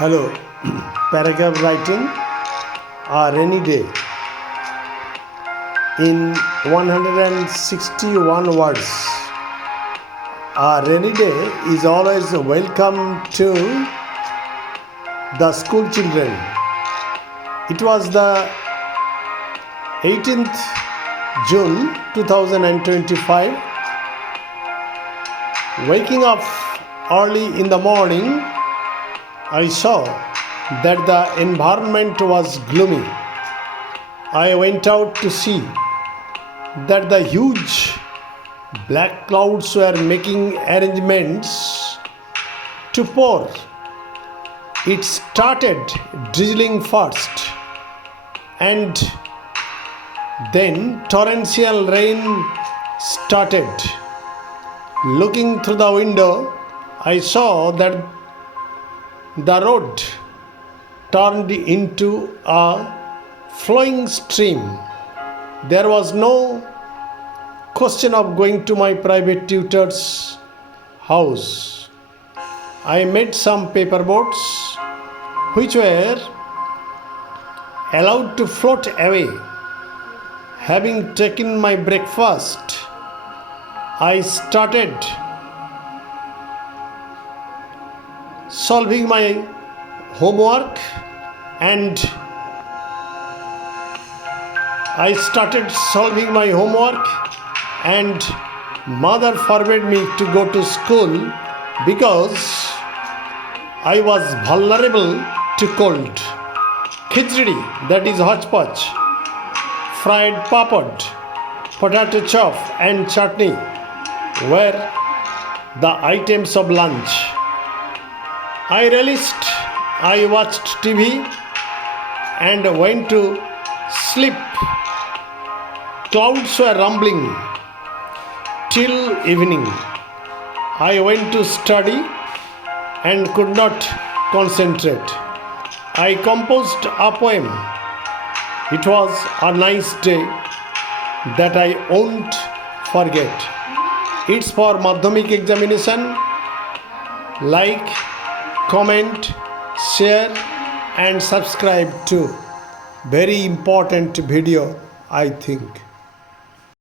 Hello. Paragraph writing. A rainy day. In 161 words. A rainy day is always welcome to the school children. It was the 18th June 2025. Waking up early in the morning, I saw that the environment was gloomy. I went out to see that the huge black clouds were making arrangements to pour. It started drizzling first, and then torrential rain started. Looking through the window, I saw that the road turned into a flowing stream. There was no question of going to my private tutor's house. I made some paper boats which were allowed to float away. Having taken my breakfast, I started solving my homework and mother forbade me to go to school because I was vulnerable to cold. Khichdi, that is hodgepodge, fried papad, potato chop and chutney were the items of lunch. I relished. I watched TV and went to sleep. Clouds were rumbling till evening. I went to study and could not concentrate. I composed a poem. It was a nice day that I won't forget. It's for Madhyamik examination. Like, comment, share and subscribe to very important video, I think.